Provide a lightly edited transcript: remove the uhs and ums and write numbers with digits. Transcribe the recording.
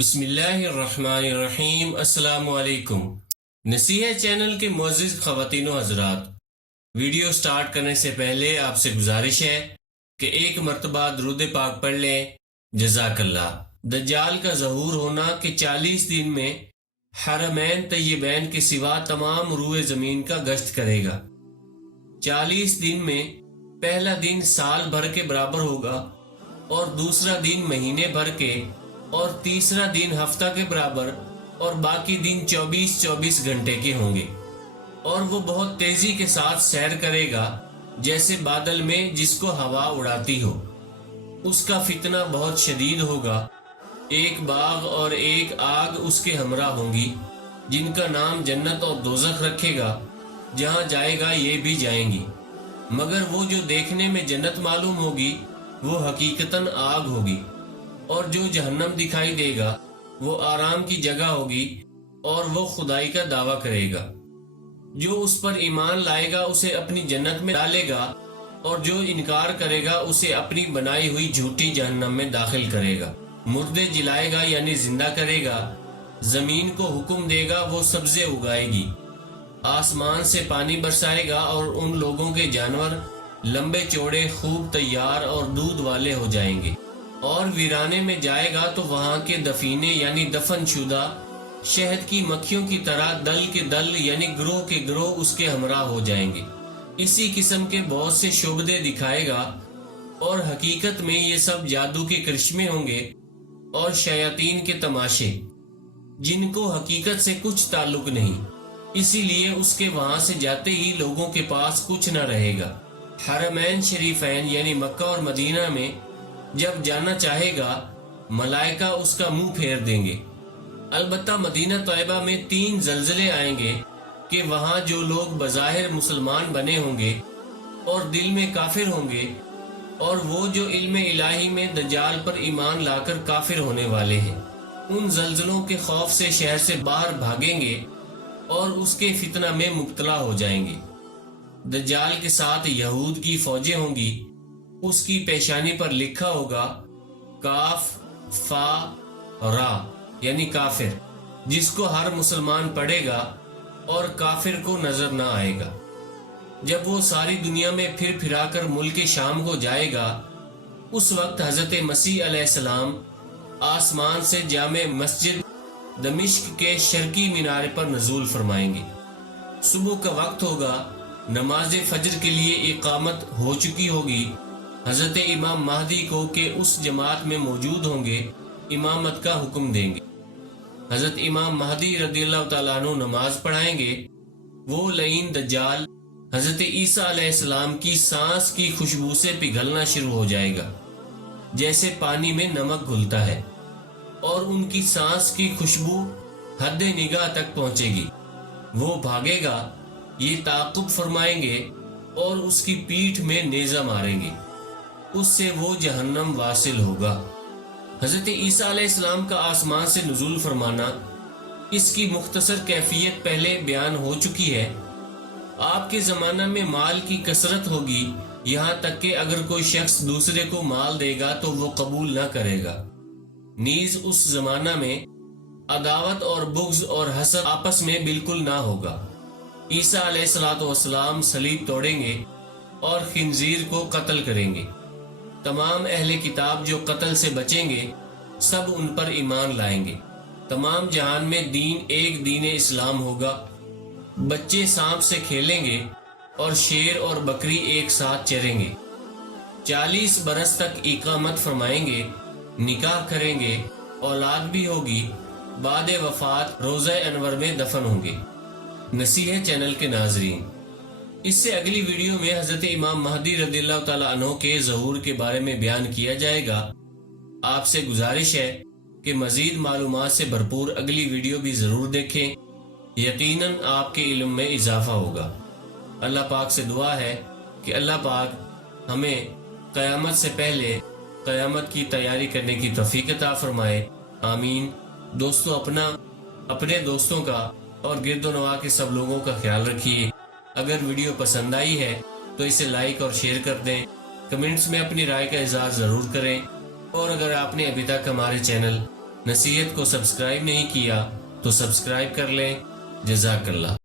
بسم اللہ الرحمن الرحیم۔ السلام علیکم۔ نصیحت چینل کے معزز خواتین و حضرات، ویڈیو سٹارٹ کرنے سے پہلے آپ سے گزارش ہے کہ ایک مرتبہ درود پاک پڑھ لیں۔ جزاک اللہ۔ دجال کا ظہور ہونا کہ 40 دن میں حرمین طیبین کے سوا تمام روئے زمین کا گشت کرے گا۔ 40 دن میں پہلا دن سال بھر کے برابر ہوگا، اور دوسرا دن مہینے بھر کے، اور تیسرا دن ہفتہ کے برابر، اور باقی دن 24 گھنٹے کے ہوں گے۔ اور وہ بہت تیزی کے ساتھ سیر کرے گا جیسے بادل میں جس کو ہوا اڑاتی ہو۔ اس کا فتنہ بہت شدید ہوگا۔ ایک باغ اور ایک آگ اس کے ہمراہ ہوں گی، جن کا نام جنت اور دوزخ رکھے گا۔ جہاں جائے گا یہ بھی جائیں گی، مگر وہ جو دیکھنے میں جنت معلوم ہوگی وہ حقیقتاً آگ ہوگی، اور جو جہنم دکھائی دے گا وہ آرام کی جگہ ہوگی، اور وہ خدائی کا دعویٰ کرے گا۔ جو اس پر ایمان لائے گا اسے اپنی جنت میں ڈالے گا، اور جو انکار کرے گا اسے اپنی بنائی ہوئی جھوٹی جہنم میں داخل کرے گا۔ مردے جلائے گا یعنی زندہ کرے گا، زمین کو حکم دے گا وہ سبزے اگائے گی، آسمان سے پانی برسائے گا، اور ان لوگوں کے جانور لمبے چوڑے خوب تیار اور دودھ والے ہو جائیں گے۔ اور ویرانے میں جائے گا تو وہاں کے دفینے یعنی دفن شدہ شہد کی مکھیوں کی طرح دل کے دل یعنی گروہ کے گروہ اس کے ہمراہ ہو جائیں گے۔ اسی قسم کے بہت سے شعبدے دکھائے گا، اور حقیقت میں یہ سب جادو کے کرشمے ہوں گے اور شیاطین کے تماشے، جن کو حقیقت سے کچھ تعلق نہیں۔ اسی لیے اس کے وہاں سے جاتے ہی لوگوں کے پاس کچھ نہ رہے گا۔ حرمین شریفین یعنی مکہ اور مدینہ میں جب جانا چاہے گا ملائکہ اس کا منہ پھیر دیں گے۔ البتہ مدینہ طیبہ میں 3 زلزلے آئیں گے کہ وہاں جو لوگ بظاہر مسلمان بنے ہوں گے اور دل میں کافر ہوں گے، اور وہ جو علم الہی میں دجال پر ایمان لا کر کافر ہونے والے ہیں، ان زلزلوں کے خوف سے شہر سے باہر بھاگیں گے اور اس کے فتنہ میں مبتلا ہو جائیں گے۔ دجال کے ساتھ یہود کی فوجیں ہوں گی۔ اس کی پیشانی پر لکھا ہوگا کاف فا را یعنی کافر، جس کو ہر مسلمان پڑھے گا اور کافر کو نظر نہ آئے گا۔ جب وہ ساری دنیا میں پھر پھرا کر ملک شام کو جائے گا، اس وقت حضرت مسیح علیہ السلام آسمان سے جامع مسجد دمشق کے شرقی مینارے پر نزول فرمائیں گے۔ صبح کا وقت ہوگا، نماز فجر کے لیے اقامت ہو چکی ہوگی۔ حضرت امام مہدی کو کہ اس جماعت میں موجود ہوں گے امامت کا حکم دیں گے۔ حضرت امام مہدی رضی اللہ تعالیٰ عنہ نماز پڑھائیں گے۔ وہ لعین دجال حضرت عیسیٰ علیہ السلام کی سانس کی خوشبو سے پگھلنا شروع ہو جائے گا جیسے پانی میں نمک گھلتا ہے، اور ان کی سانس کی خوشبو حد نگاہ تک پہنچے گی۔ وہ بھاگے گا، یہ تعاقب فرمائیں گے اور اس کی پیٹھ میں نیزہ ماریں گے، اس سے وہ جہنم واصل ہوگا۔ حضرت عیسیٰ علیہ السلام کا آسمان سے نزول فرمانا، اس کی مختصر کیفیت پہلے بیان ہو چکی ہے۔ آپ کے زمانہ میں مال کی کثرت ہوگی، یہاں تک کہ اگر کوئی شخص دوسرے کو مال دے گا تو وہ قبول نہ کرے گا۔ نیز اس زمانہ میں عداوت اور بغض اور حسد آپس میں بالکل نہ ہوگا۔ عیسیٰ علیہ السلام صلیب توڑیں گے اور خنزیر کو قتل کریں گے۔ تمام اہل کتاب جو قتل سے بچیں گے سب ان پر ایمان لائیں گے۔ تمام جہان میں دین ایک دین اسلام ہوگا۔ بچے سانپ سے کھیلیں گے اور شیر اور بکری ایک ساتھ چریں گے۔ 40 برس تک اقامت فرمائیں گے، نکاح کریں گے، اولاد بھی ہوگی، بعد وفات روضہ انور میں دفن ہوں گے۔ نصیحت چینل کے ناظرین، اس سے اگلی ویڈیو میں حضرت امام مہدی رضی اللہ تعالیٰ عنہ کے ظہور کے بارے میں بیان کیا جائے گا۔ آپ سے گزارش ہے کہ مزید معلومات سے بھرپور اگلی ویڈیو بھی ضرور دیکھیں، یقیناً آپ کے علم میں اضافہ ہوگا۔ اللہ پاک سے دعا ہے کہ اللہ پاک ہمیں قیامت سے پہلے قیامت کی تیاری کرنے کی توفیق عطا فرمائے، آمین۔ دوستو، اپنے دوستوں کا اور گرد و نواح کے سب لوگوں کا خیال رکھیے۔ اگر ویڈیو پسند آئی ہے تو اسے لائک اور شیئر کر دیں، کمنٹس میں اپنی رائے کا اظہار ضرور کریں، اور اگر آپ نے ابھی تک ہمارے چینل نصیحت کو سبسکرائب نہیں کیا تو سبسکرائب کر لیں۔ جزاک اللہ۔